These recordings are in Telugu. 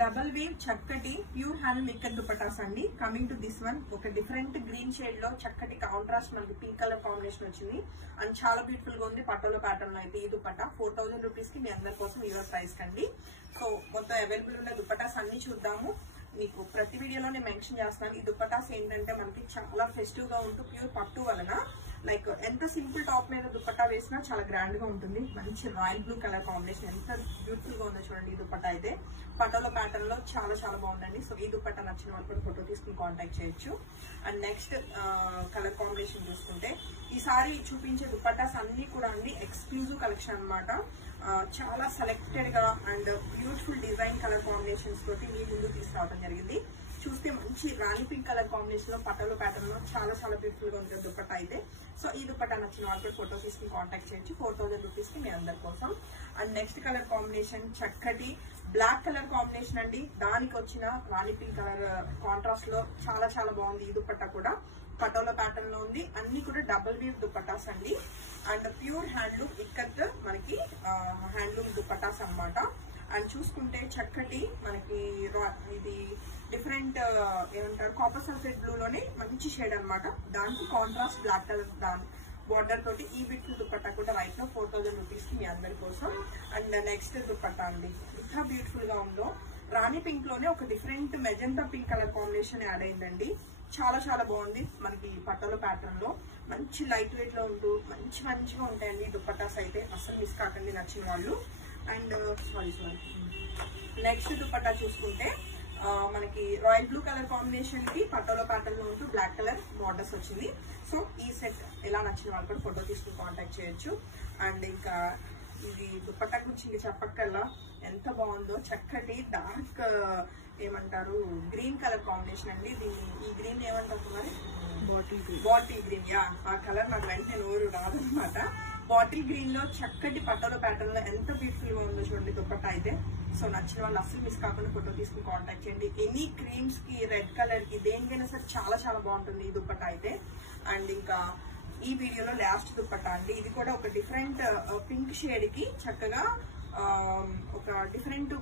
డబల్ వీవ్ చక్కటి ప్యూర్ హ్యాండ్ ఇక్కత్ దుపట్టాస్ అండి. కమింగ్ టు దిస్ వన్, ఒక డిఫరెంట్ గ్రీన్ షేడ్ లో చక్కటి కాంట్రాస్ట్ మనకి పింక్ కలర్ కాంబినేషన్ వచ్చింది అండ్ చాలా బ్యూటిఫుల్ గా ఉంది. పటోలా ప్యాటర్న్ లో అయితే ఈ దుపట్టా 4000 రూపీస్ కి మీ అందరి కోసం యువర్ ప్రైస్ కండి. సో మొత్తం అవైలబుల్ ఉన్న దుపట్టాస్ అన్ని చూద్దాము. మీకు ప్రతి వీడియోలో నేను మెన్షన్ చేస్తున్నాను. ఈ దుపట్టాస్ ఏంటంటే మనకి చాలా ఫెస్టివ్ గా ఉంటూ ప్యూర్ పట్టు వలన లైక్ ఎంత సింపుల్ టాప్ మీద దుపట్టా వేసినా చాలా గ్రాండ్ గా ఉంటుంది. మంచి రాయల్ బ్లూ కలర్ కాంబినేషన్ ఎంత బ్యూటిఫుల్ గా ఉందో చూడండి. ఈ దుపట్టా అయితే పటోలా ప్యాటర్న్ లో చాలా చాలా బాగుందండి. సో ఈ దుపట్టా నచ్చిన వాళ్ళు కూడా ఫోటో తీసుకుని కాంటాక్ట్ చేయొచ్చు. అండ్ నెక్స్ట్ కలర్ కాంబినేషన్ చూసుకుంటే ఈసారి చూపించే దుపట్టాస్ అన్ని కూడా అండి ఎక్స్క్లూజివ్ కలెక్షన్ అనమాట. చాలా సెలెక్టెడ్ గా and beautiful design colour combinations తోటి మీ ముందు తీసుకురావడం జరిగింది. చూస్తే మంచి రాణి పింక్ కలర్ కాంబినేషన్ లో పటోలా ప్యాటర్న్ లో చాలా చాలా బ్యూటిఫుల్ గా ఉంటుంది దుపట్టా అయితే. సో ఈ దుపట్టా నచ్చిన వాళ్ళు కూడా ఫోటో తీసుకుని కాంటాక్ట్ చేయొచ్చు 4000 రూపీస్ కి మీ అందరి కోసం. అండ్ నెక్స్ట్ కలర్ కాంబినేషన్ చక్కటి బ్లాక్ కలర్ కాంబినేషన్ అండి. దానికి వచ్చిన రాణి పింక్ కలర్ కాంట్రాస్ట్ లో చాలా చాలా బాగుంది. ఈ దుపట్టా కూడా పటోలా ప్యాటర్న్ లో ఉంది. అన్ని కూడా డబుల్ వీవ్ దుపట్టాస్ అండి. అండ్ ప్యూర్ హ్యాండ్లూమ్ ఇక్కత్ మనకి హ్యాండ్లూమ్ దుపట్టాస్ అన్నమాట. అండ్ చూసుకుంటే చక్కటి మనకి ఇది డిఫరెంట్ ఏమంటారు కాపర్ సల్ఫేట్ బ్లూ లోనే మంచి షేడ్ అనమాట. దానికి కాంట్రాస్ట్ బ్లాక్ కలర్ బార్డర్ తోటి ఈ బ్యూటిఫుల్ దుపట్టా కూడా రైట్ లో 4000 రూపీస్ కి మీ అందరి కోసం. అండ్ నెక్స్ట్ దుపట్టా అండి ఎంత బ్యూటిఫుల్ గా ఉందో. రాణి పింక్ లోనే ఒక different magenta pink colour combination add అయిందండి. చాలా చాలా బాగుంది. మనకి పటోలా ప్యాటర్న్ లో మంచి లైట్ వెయిట్ లో ఉంటూ మంచిగా ఉంటాయండి దుపట్టాస్ అయితే. అస్సలు మిస్ కాకండి నచ్చిన వాళ్ళు. అండ్ నెక్స్ట్ దుపట్టా చూసుకుంటే మనకి రాయల్ బ్లూ కలర్ కాంబినేషన్ కి పటోలా ప్యాటర్న్ లో ఉంటూ బ్లాక్ కలర్ బార్డర్స్ వచ్చింది. సో ఈ సెట్ ఎలా నచ్చిన వాళ్ళు కూడా ఫోటో తీసుకుని కాంటాక్ట్ చేయొచ్చు. అండ్ ఇంకా ఇది దుపట్టా గురించి ఇంకా చెప్పక్కల్లా ఎంత బాగుందో. చక్కటి డార్క్ ఏమంటారు గ్రీన్ కలర్ కాంబినేషన్ అండి. దీన్ని ఈ గ్రీన్ ఏమంటారు మరి బాటిల్ గ్రీన్. యా ఆ కలర్ నాకు వెంటనే నోరు రాదనమాట. బాటిల్ గ్రీన్ లో చక్కటి పటోలా ప్యాటర్న్ లో ఎంత బ్యూటిఫుల్ గా ఉందో చూడండి దుపట్టా అయితే. సో నచ్చిన వాళ్ళు అస్సలు మిస్ కాకుండా ఫోటో తీసుకుని కాంటాక్ట్ చేయండి. ఎనీ క్రీమ్స్ కి రెడ్ కలర్ కి దేనికైనా సరే చాలా చాలా బాగుంటుంది ఈ దుపట్టా అయితే. అండ్ ఇంకా ఈ వీడియోలో లాస్ట్ దుపట్టా అండి. ఇది కూడా ఒక డిఫరెంట్ పింక్ షేడ్ కి చక్కగా ఒక డిఫరెంట్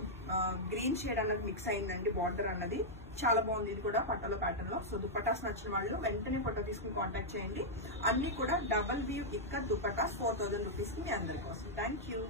గ్రీన్ షేడ్ అన్నది మిక్స్ అయిందండి. బార్డర్ అన్నది చాలా బాగుంది. ఇది కూడా పటోలా ప్యాటర్న్ లో. సో దుపట్టాస్ నచ్చిన వాళ్ళు వెంటనే ఫోటో తీసుకుని కాంటాక్ట్ చేయండి. అన్ని కూడా double weave ikat dupattas 4000 rupees కి మీ అందరి కోసం. Thank you.